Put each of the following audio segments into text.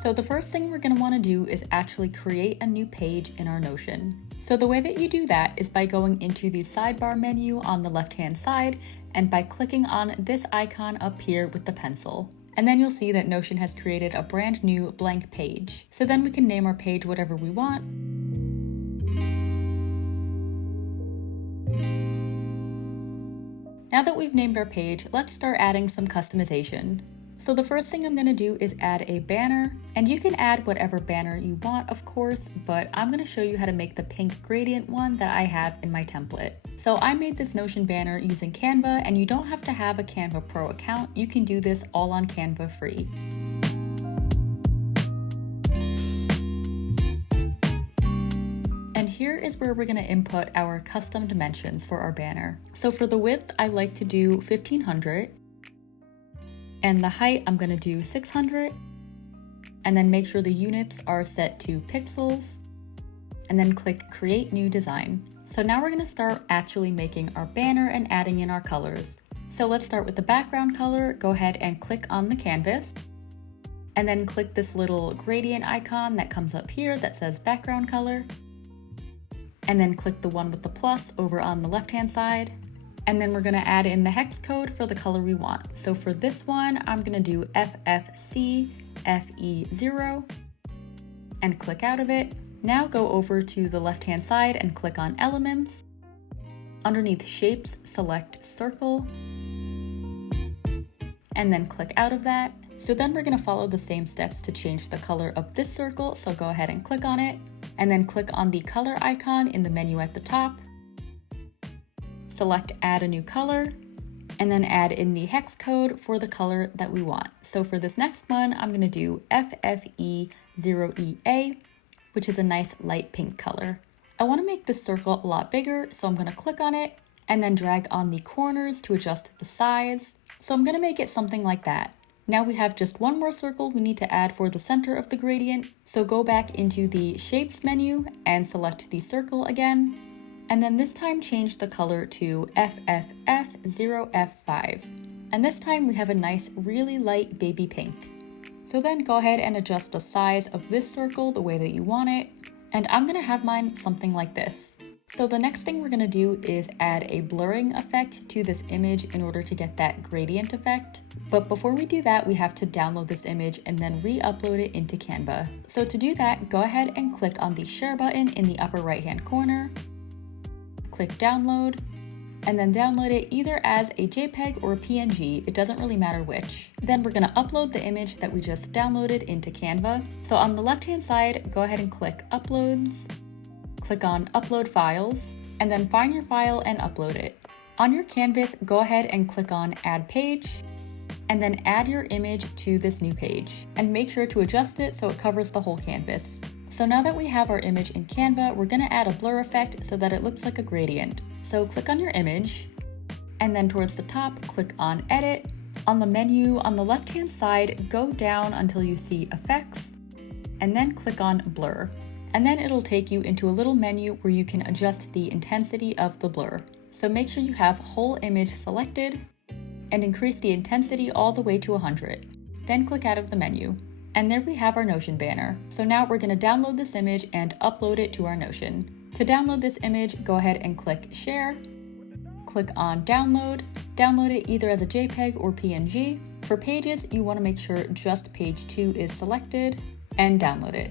So the first thing we're going to want to do is actually create a new page in our Notion. So the way that you do that is by going into the sidebar menu on the left-hand side and by clicking on this icon up here with the pencil. And then you'll see that Notion has created a brand new blank page. So then we can name our page whatever we want. Now that we've named our page, let's start adding some customization. So the first thing I'm going to do is add a banner, and you can add whatever banner you want, of course, but I'm going to show you how to make the pink gradient one that I have in my template. So I made this Notion banner using Canva, and you don't have to have a Canva Pro account. You can do this all on Canva free. And here is where we're going to input our custom dimensions for our banner. So for the width, I like to do 1500. And the height, I'm going to do 600, and then make sure the units are set to pixels, and then click Create New Design. So now we're going to start actually making our banner and adding in our colors. So let's start with the background color. Go ahead and click on the canvas, and then click this little gradient icon that comes up here that says background color, and then click the one with the plus over on the left-hand side. And then we're going to add in the hex code for the color we want. So for this one, I'm going to do FFCFE0 and click out of it. Now go over to the left-hand side and click on Elements. Underneath Shapes, select Circle, and then click out of that. So then we're going to follow the same steps to change the color of this circle. So go ahead and click on it, and then click on the color icon in the menu at the top. Select Add a New Color, and then add in the hex code for the color that we want. So for this next one, I'm going to do FFE0EA, which is a nice light pink color. I want to make this circle a lot bigger, so I'm going to click on it and then drag on the corners to adjust the size. So I'm going to make it something like that. Now we have just one more circle we need to add for the center of the gradient. So go back into the Shapes menu and select the circle again. And then this time change the color to FFF0F5. And this time we have a nice, really light baby pink. So then go ahead and adjust the size of this circle the way that you want it. And I'm gonna have mine something like this. So the next thing we're gonna do is add a blurring effect to this image in order to get that gradient effect. But before we do that, we have to download this image and then re-upload it into Canva. So to do that, go ahead and click on the share button in the upper right-hand corner. Click download, and then download it either as a JPEG or a PNG, it doesn't really matter which. Then we're gonna upload the image that we just downloaded into Canva. So on the left-hand side, go ahead and click Uploads, click on Upload Files, and then find your file and upload it. On your canvas, go ahead and click on Add Page, and then add your image to this new page. And make sure to adjust it so it covers the whole canvas. So now that we have our image in Canva, we're going to add a blur effect so that it looks like a gradient. So click on your image, and then towards the top, click on Edit. On the menu on the left-hand side, go down until you see Effects, and then click on Blur. And then it'll take you into a little menu where you can adjust the intensity of the blur. So make sure you have whole image selected, and increase the intensity all the way to 100. Then click out of the menu. And there we have our Notion banner. So now we're going to download this image and upload it to our Notion. To download this image, go ahead and click Share. Click on Download. Download it either as a JPEG or PNG. For pages, you want to make sure just page 2 is selected and download it.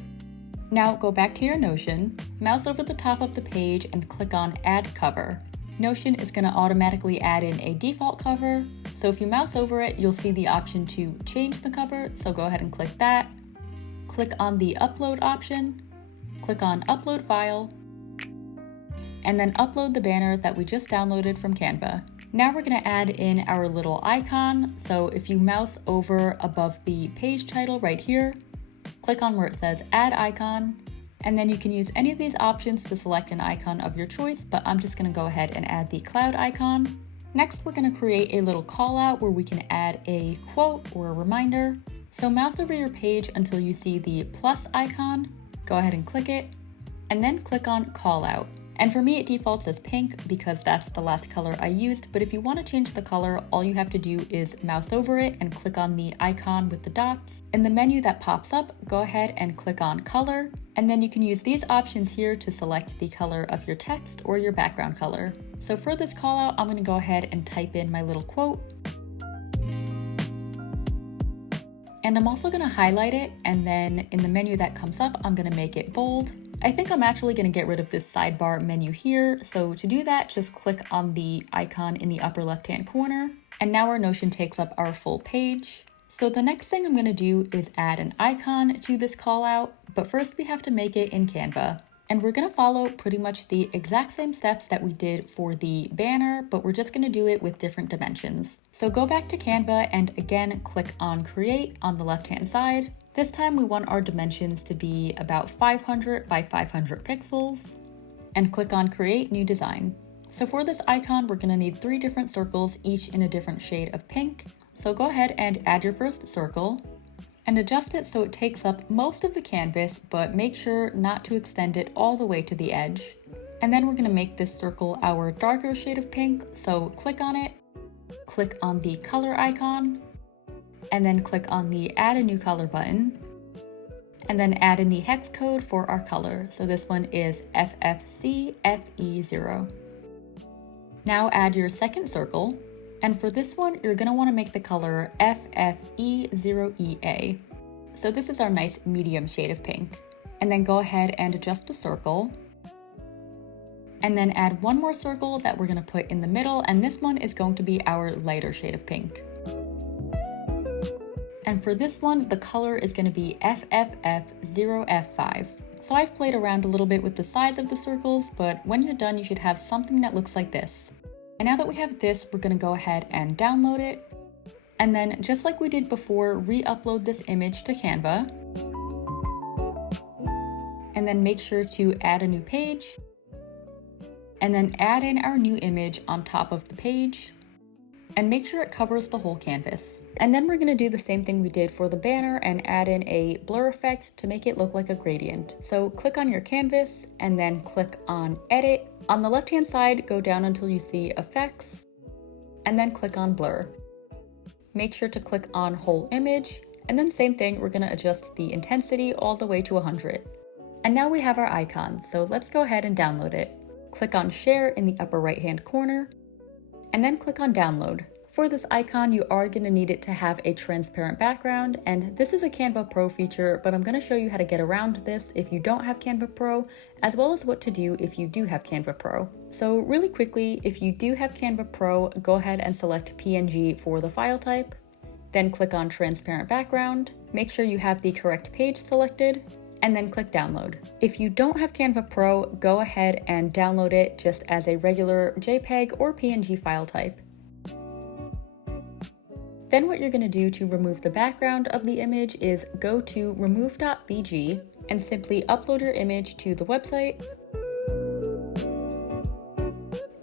Now go back to your Notion, mouse over the top of the page and click on Add Cover. Notion is going to automatically add in a default cover. So if you mouse over it, you'll see the option to change the cover, so go ahead and click that. Click on the Upload option, click on Upload File, and then upload the banner that we just downloaded from Canva. Now we're going to add in our little icon, so if you mouse over above the page title right here, click on where it says Add Icon, and then you can use any of these options to select an icon of your choice, but I'm just going to go ahead and add the cloud icon. Next, we're going to create a little call out where we can add a quote or a reminder. So mouse over your page until you see the plus icon, go ahead and click it, and then click on call out. And for me, it defaults as pink because that's the last color I used, but if you want to change the color, all you have to do is mouse over it and click on the icon with the dots. In the menu that pops up, go ahead and click on color, and then you can use these options here to select the color of your text or your background color. So for this callout, I'm going to go ahead and type in my little quote. And I'm also going to highlight it, and then in the menu that comes up, I'm going to make it bold. I think I'm actually going to get rid of this sidebar menu here, so to do that, just click on the icon in the upper left-hand corner, and now our Notion takes up our full page. So the next thing I'm going to do is add an icon to this callout, but first we have to make it in Canva. And we're going to follow pretty much the exact same steps that we did for the banner, but we're just going to do it with different dimensions. So go back to Canva and again, click on Create on the left-hand side. This time we want our dimensions to be about 500 by 500 pixels, and click on Create New Design. So for this icon, we're going to need 3 different circles, each in a different shade of pink. So go ahead and add your first circle, and adjust it so it takes up most of the canvas, but make sure not to extend it all the way to the edge. And then we're going to make this circle our darker shade of pink, so click on it, click on the color icon, and then click on the add a new color button, and then add in the hex code for our color. So this one is FFCFE0. Now add your second circle. And for this one, you're going to want to make the color FFE0EA. So this is our nice medium shade of pink. And then go ahead and adjust the circle. And then add one more circle that we're going to put in the middle, and this one is going to be our lighter shade of pink. And for this one, the color is going to be FFF0F5. So I've played around a little bit with the size of the circles, but when you're done, you should have something that looks like this. And now that we have this, we're going to go ahead and download it. And then just like we did before, re-upload this image to Canva. And then make sure to add a new page. And then add in our new image on top of the page. And make sure it covers the whole canvas. And then we're going to do the same thing we did for the banner and add in a blur effect to make it look like a gradient. So click on your canvas and then click on Edit. On the left-hand side, go down until you see Effects, and then click on Blur. Make sure to click on Whole Image, and then same thing, we're going to adjust the intensity all the way to 100. And now we have our icon, so let's go ahead and download it. Click on Share in the upper right-hand corner, and then click on Download. For this icon, you are going to need it to have a transparent background, and this is a Canva Pro feature, but I'm going to show you how to get around this if you don't have Canva Pro, as well as what to do if you do have Canva Pro. So really quickly, if you do have Canva Pro, go ahead and select PNG for the file type, then click on Transparent Background, make sure you have the correct page selected, and then click Download. If you don't have Canva Pro, go ahead and download it just as a regular JPEG or PNG file type. Then what you're going to do to remove the background of the image is go to remove.bg and simply upload your image to the website.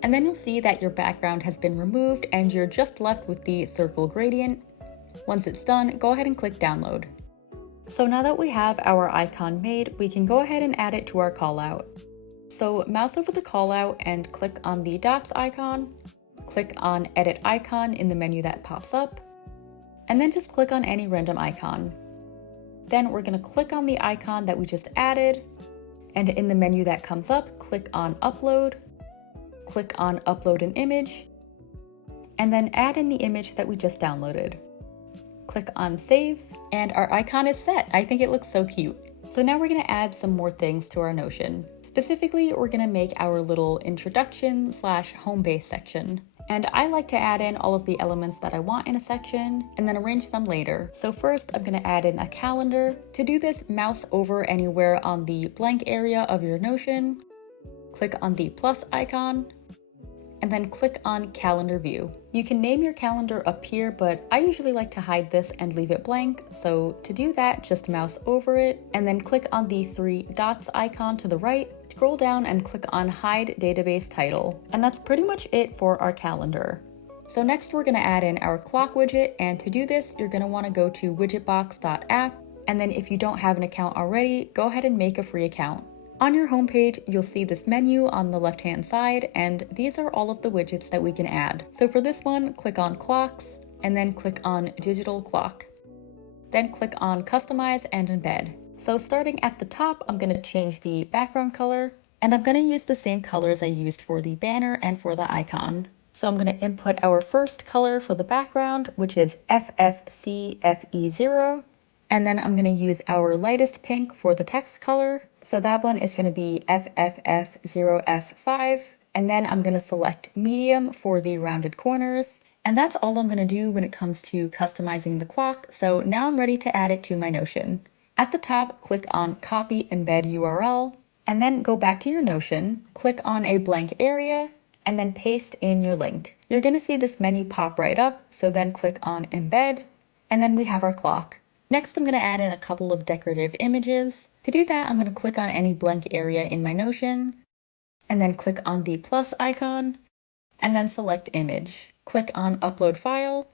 And then you'll see that your background has been removed and you're just left with the circle gradient. Once it's done, go ahead and click Download. So now that we have our icon made, we can go ahead and add it to our callout. So mouse over the callout and click on the dots icon. Click on Edit Icon in the menu that pops up. And then just click on any random icon. Then we're going to click on the icon that we just added, and in the menu that comes up, click on Upload, click on Upload an Image, and then add in the image that we just downloaded. Click on Save, and our icon is set. I think it looks so cute. So now we're going to add some more things to our Notion. Specifically, we're going to make our little introduction/home base section. And I like to add in all of the elements that I want in a section and then arrange them later. So first I'm going to add in a calendar. To do this, mouse over anywhere on the blank area of your Notion, click on the plus icon, and then click on Calendar View. You can name your calendar up here, but I usually like to hide this and leave it blank. So to do that, just mouse over it and then click on the 3 dots icon to the right. Scroll down and click on Hide Database Title. And that's pretty much it for our calendar. So next we're going to add in our clock widget, and to do this, you're going to want to go to widgetbox.app, and then if you don't have an account already, go ahead and make a free account. On your homepage, you'll see this menu on the left-hand side, and these are all of the widgets that we can add. So for this one, click on Clocks, and then click on Digital Clock. Then click on Customize and Embed. So starting at the top, I'm going to change the background color, and I'm going to use the same colors I used for the banner and for the icon. So I'm going to input our first color for the background, which is FFCFE0. And then I'm going to use our lightest pink for the text color. So that one is going to be FFF0F5. And then I'm going to select medium for the rounded corners. And that's all I'm going to do when it comes to customizing the clock. So now I'm ready to add it to my Notion. At the top, click on Copy Embed URL, and then go back to your Notion, click on a blank area, and then paste in your link. You're going to see this menu pop right up, so then click on Embed, and then we have our clock. Next, I'm going to add in a couple of decorative images. To do that, I'm going to click on any blank area in my Notion, and then click on the plus icon, and then select Image. Click on Upload File,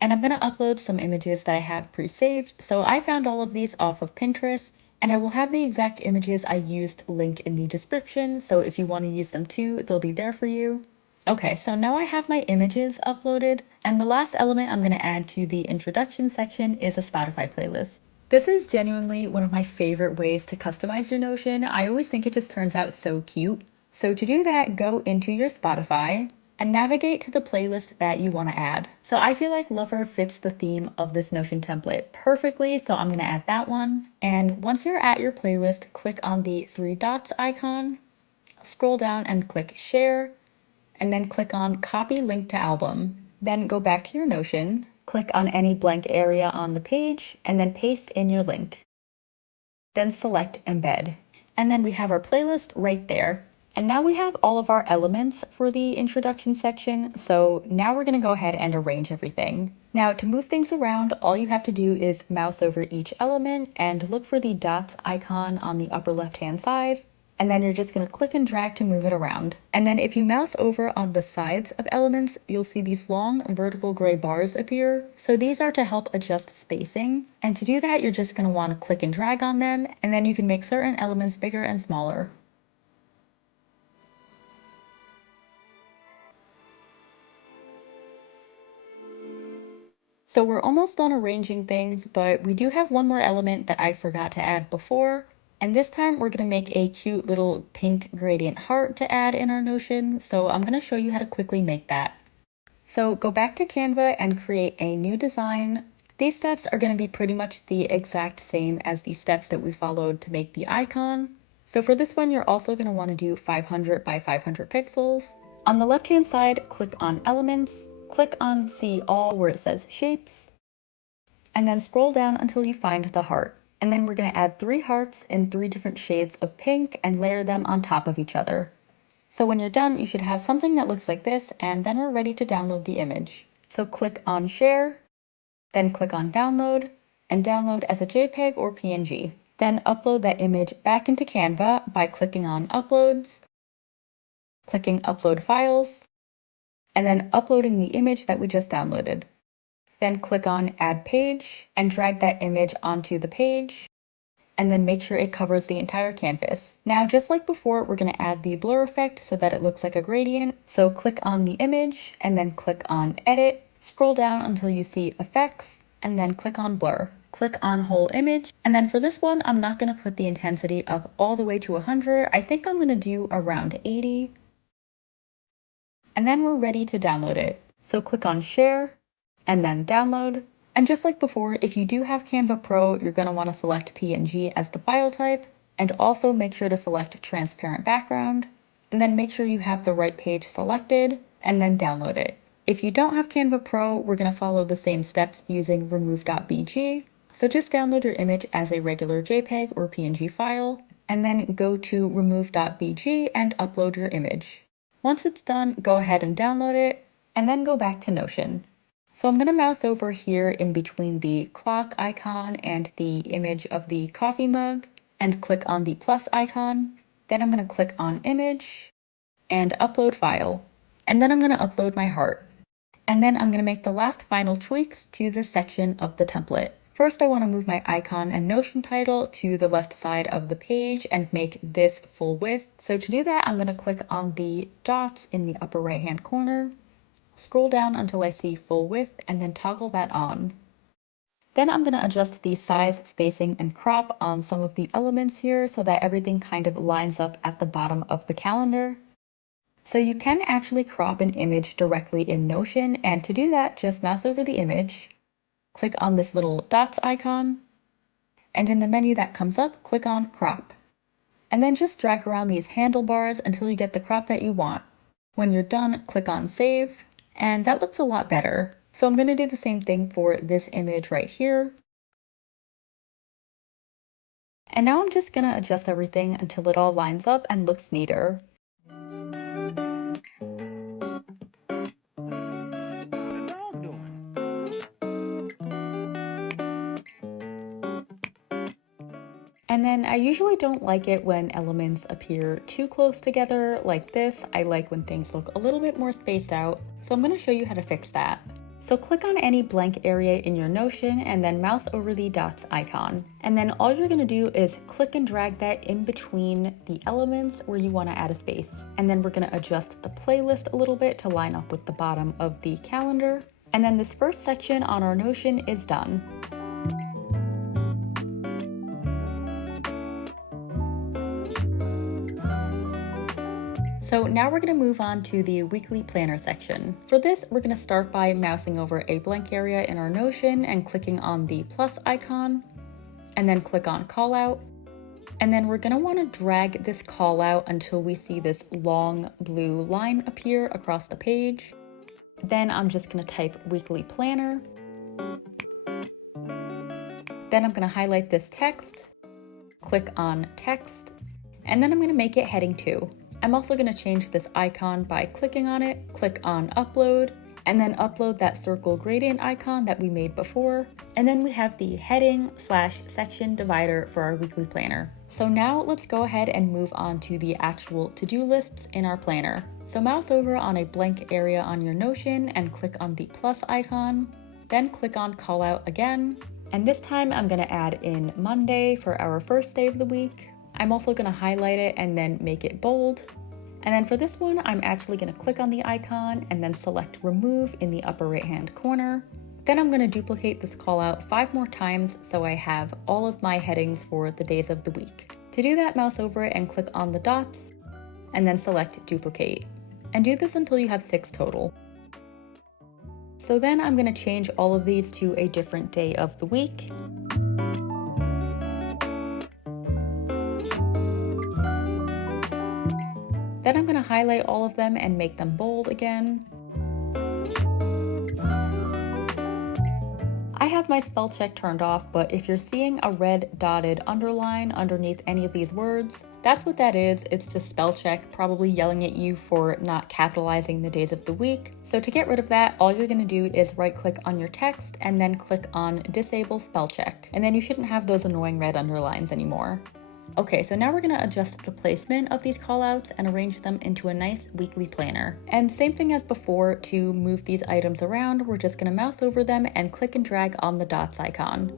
and I'm going to upload some images that I have pre-saved. So I found all of these off of Pinterest, and I will have the exact images I used linked in the description, so if you want to use them too, they'll be there for you. Okay, so now I have my images uploaded, and the last element I'm going to add to the introduction section is a Spotify playlist. This is genuinely one of my favorite ways to customize your Notion. I always think it just turns out so cute. So to do that, go into your Spotify and navigate to the playlist that you want to add. So I feel like Lover fits the theme of this Notion template perfectly, so I'm going to add that one. And once you're at your playlist, click on the three dots icon, scroll down and click Share, and then click on Copy Link to Album. Then go back to your Notion, click on any blank area on the page, and then paste in your link. Then select Embed. And then we have our playlist right there. And now we have all of our elements for the introduction section, so now we're going to go ahead and arrange everything. Now to move things around, all you have to do is mouse over each element and look for the dots icon on the upper left hand side, and then you're just going to click and drag to move it around. And then if you mouse over on the sides of elements, you'll see these long vertical gray bars appear. So these are to help adjust spacing. And to do that, you're just going to want to click and drag on them, and then you can make certain elements bigger and smaller. So we're almost done arranging things, but we do have one more element that I forgot to add before. And this time we're going to make a cute little pink gradient heart to add in our Notion. So I'm going to show you how to quickly make that. So go back to Canva and create a new design. These steps are going to be pretty much the exact same as the steps that we followed to make the icon. So for this one, you're also going to want to do 500 by 500 pixels. On the left-hand side, click on Elements, click on See All where it says Shapes, and then scroll down until you find the heart. And then we're going to add 3 hearts in 3 different shades of pink and layer them on top of each other. So when you're done, you should have something that looks like this, and then we're ready to download the image. So click on Share, then click on Download, and download as a JPEG or PNG. Then upload that image back into Canva by clicking on Uploads, clicking Upload Files, and then uploading the image that we just downloaded. Then click on Add Page and drag that image onto the page, and then make sure it covers the entire canvas. Now, just like before, we're going to add the blur effect so that it looks like a gradient. So click on the image and then click on Edit, scroll down until you see Effects, and then click on Blur. Click on Whole Image, and then for this one, I'm not going to put the intensity up all the way to 100. I think I'm going to do around 80. And then we're ready to download it. So click on Share, and then Download. And just like before, if you do have Canva Pro, you're going to want to select PNG as the file type, and also make sure to select Transparent Background, and then make sure you have the right page selected, and then download it. If you don't have Canva Pro, we're going to follow the same steps using remove.bg. So just download your image as a regular JPEG or PNG file, and then go to remove.bg and upload your image. Once it's done, go ahead and download it, and then go back to Notion. So I'm going to mouse over here in between the clock icon and the image of the coffee mug, and click on the plus icon. Then I'm going to click on Image and Upload File. And then I'm going to upload my heart. And then I'm going to make the last final tweaks to this section of the template. First, I want to move my icon and Notion title to the left side of the page and make this full width. So to do that, I'm going to click on the dots in the upper right hand corner, scroll down until I see full width, and then toggle that on. Then I'm going to adjust the size, spacing, and crop on some of the elements here so that everything kind of lines up at the bottom of the calendar. So you can actually crop an image directly in Notion, and to do that, just mouse over the image, click on this little dots icon, and in the menu that comes up, click on Crop. And then just drag around these handlebars until you get the crop that you want. When you're done, click on Save, and that looks a lot better. So I'm going to do the same thing for this image right here. And now I'm just going to adjust everything until it all lines up and looks neater. And then I usually don't like it when elements appear too close together like this. I like when things look a little bit more spaced out. So I'm going to show you how to fix that. So click on any blank area in your Notion and then mouse over the dots icon. And then all you're going to do is click and drag that in between the elements where you want to add a space. And then we're going to adjust the playlist a little bit to line up with the bottom of the calendar. And then this first section on our Notion is done. So now we're going to move on to the weekly planner section. For this, we're going to start by mousing over a blank area in our Notion and clicking on the plus icon, and then click on callout. And then we're going to want to drag this callout until we see this long blue line appear across the page. Then I'm just going to type weekly planner. Then I'm going to highlight this text, click on text, and then I'm going to make it heading 2. I'm also going to change this icon by clicking on it, click on upload, and then upload that circle gradient icon that we made before. And then we have the heading/section divider for our weekly planner. So now let's go ahead and move on to the actual to-do lists in our planner. So mouse over on a blank area on your Notion and click on the plus icon, then click on callout again. And this time I'm going to add in Monday for our first day of the week. I'm also going to highlight it and then make it bold. And then for this one, I'm actually going to click on the icon and then select remove in the upper right hand corner. Then I'm going to duplicate this callout 5 more times so I have all of my headings for the days of the week. To do that, mouse over it and click on the dots and then select duplicate. And do this until you have 6 total. So then I'm going to change all of these to a different day of the week. Then I'm going to highlight all of them and make them bold again. I have my spell check turned off, but if you're seeing a red dotted underline underneath any of these words, that's what that is. It's just spell check, probably yelling at you for not capitalizing the days of the week. So to get rid of that, all you're going to do is right click on your text and then click on disable spell check. And then you shouldn't have those annoying red underlines anymore. Okay, so now we're going to adjust the placement of these callouts and arrange them into a nice weekly planner. And same thing as before, to move these items around, we're just going to mouse over them and click and drag on the dots icon.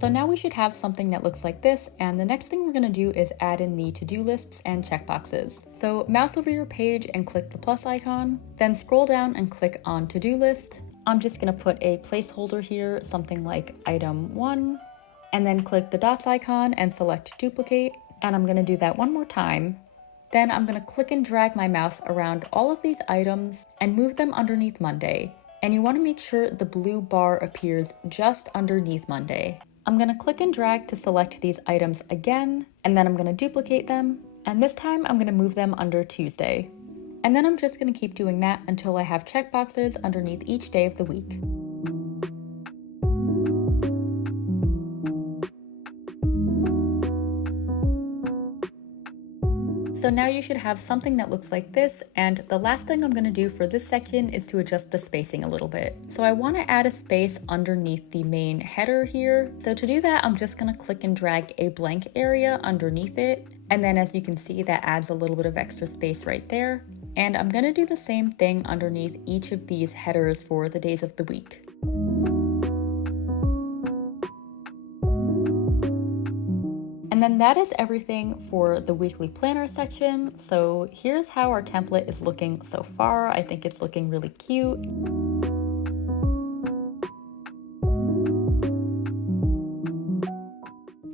So now we should have something that looks like this, and the next thing we're going to do is add in the to-do lists and checkboxes. So mouse over your page and click the plus icon, then scroll down and click on to-do list. I'm just going to put a placeholder here, something like item 1. And then click the dots icon and select duplicate, and I'm going to do that one more time. Then I'm going to click and drag my mouse around all of these items and move them underneath Monday. And you want to make sure the blue bar appears just underneath Monday. I'm going to click and drag to select these items again, and then I'm going to duplicate them, and this time I'm going to move them under Tuesday. And then I'm just going to keep doing that until I have checkboxes underneath each day of the week. So now you should have something that looks like this, and the last thing I'm going to do for this section is to adjust the spacing a little bit. So I want to add a space underneath the main header here. So to do that, I'm just going to click and drag a blank area underneath it, and then as you can see, that adds a little bit of extra space right there. And I'm going to do the same thing underneath each of these headers for the days of the week. And then that is everything for the weekly planner section. So here's how our template is looking so far. I think it's looking really cute.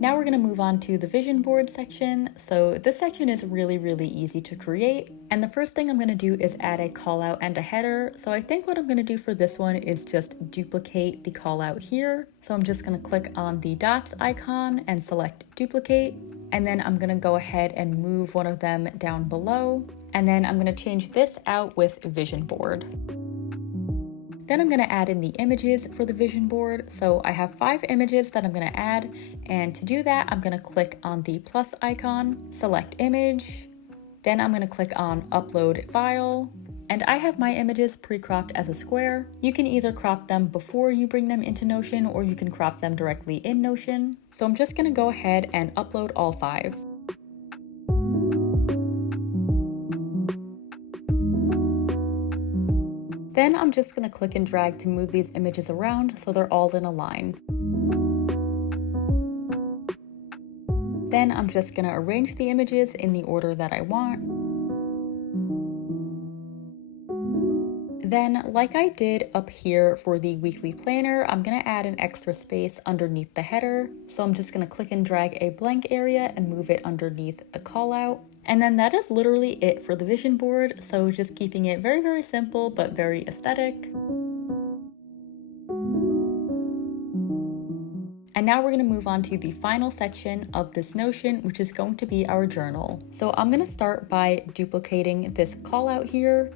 Now we're going to move on to the vision board section. So this section is really easy to create. And the first thing I'm going to do is add a call out and a header. So I think what I'm going to do for this one is just duplicate the call out here. So I'm just going to click on the dots icon and select duplicate. And then I'm going to go ahead and move one of them down below. And then I'm going to change this out with vision board. Then I'm going to add in the images for the vision board. So I have 5 images that I'm going to add. And to do that, I'm going to click on the plus icon, select image. Then I'm going to click on upload file. And I have my images pre-cropped as a square. You can either crop them before you bring them into Notion, or you can crop them directly in Notion. So I'm just going to go ahead and upload all 5. Then I'm just going to click and drag to move these images around so they're all in a line. Then I'm just going to arrange the images in the order that I want. Then, like I did up here for the weekly planner, I'm going to add an extra space underneath the header. So I'm just going to click and drag a blank area and move it underneath the callout. And then that is literally it for the vision board. So just keeping it very simple, but very aesthetic. And now we're going to move on to the final section of this Notion, which is going to be our journal. So I'm going to start by duplicating this callout here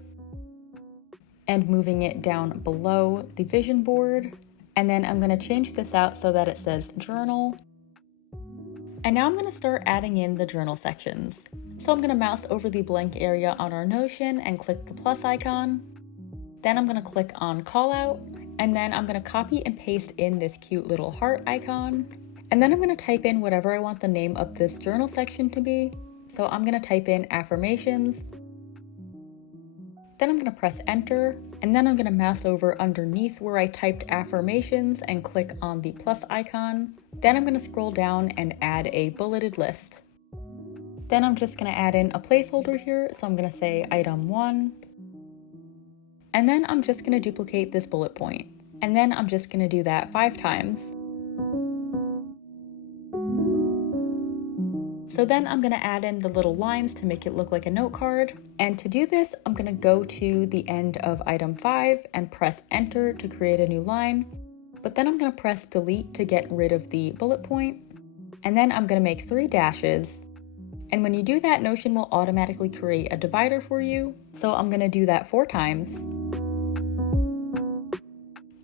and moving it down below the vision board. And then I'm going to change this out so that it says journal. And now I'm going to start adding in the journal sections. So I'm going to mouse over the blank area on our Notion and click the plus icon. Then I'm going to click on callout, and then I'm going to copy and paste in this cute little heart icon. And then I'm going to type in whatever I want the name of this journal section to be. So I'm going to type in affirmations. Then I'm going to press enter, and then I'm going to mouse over underneath where I typed affirmations and click on the plus icon. Then I'm going to scroll down and add a bulleted list. Then I'm just going to add in a placeholder here, so I'm going to say item 1. And then I'm just going to duplicate this bullet point. And then I'm just going to do that 5 times. So then I'm going to add in the little lines to make it look like a note card. And to do this, I'm going to go to the end of item 5 and press enter to create a new line. But then I'm going to press delete to get rid of the bullet point. And then I'm going to make 3 dashes. And when you do that, Notion will automatically create a divider for you. So I'm going to do that 4 times.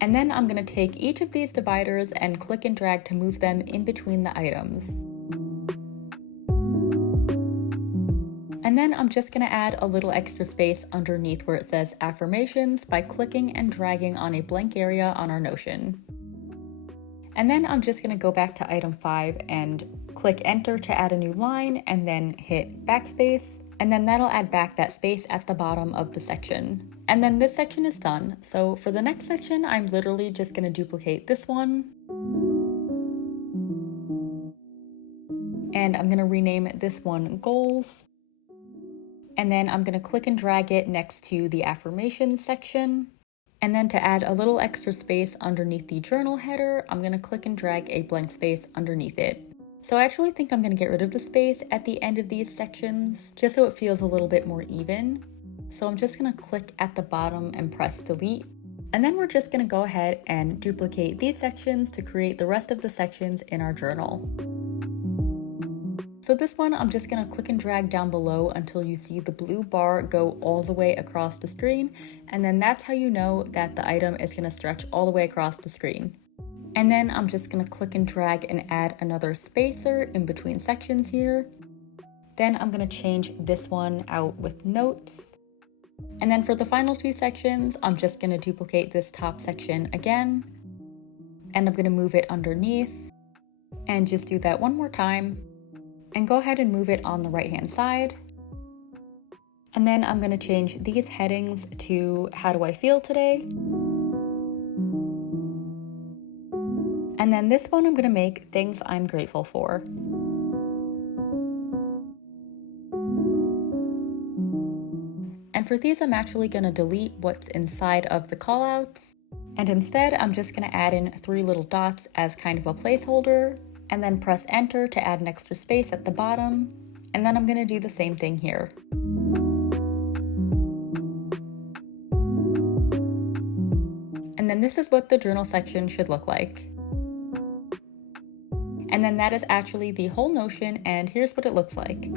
And then I'm going to take each of these dividers and click and drag to move them in between the items. And then I'm just going to add a little extra space underneath where it says affirmations by clicking and dragging on a blank area on our Notion. And then I'm just going to go back to item 5 and click enter to add a new line, and then hit backspace. And then that'll add back that space at the bottom of the section. And then this section is done. So for the next section, I'm literally just going to duplicate this one. And I'm going to rename this one goals. And then I'm going to click and drag it next to the affirmations section. And then to add a little extra space underneath the journal header, I'm going to click and drag a blank space underneath it. So I actually think I'm going to get rid of the space at the end of these sections, just so it feels a little bit more even. So I'm just going to click at the bottom and press delete. And then we're just going to go ahead and duplicate these sections to create the rest of the sections in our journal. So this one, I'm just going to click and drag down below until you see the blue bar go all the way across the screen. And then that's how you know that the item is going to stretch all the way across the screen. And then I'm just going to click and drag and add another spacer in between sections here. Then I'm going to change this one out with notes. And then for the final 2 sections, I'm just going to duplicate this top section again. And I'm going to move it underneath. And just do that one more time. And go ahead and move it on the right hand side. And then I'm going to change these headings to how do I feel today? And then this one I'm going to make things I'm grateful for. for these, I'm actually going to delete what's inside of the callouts. And instead, I'm just going to add in 3 little dots as kind of a placeholder, and then press enter to add an extra space at the bottom. And then I'm going to do the same thing here. And then this is what the journal section should look like. And then that is actually the whole Notion, and here's what it looks like.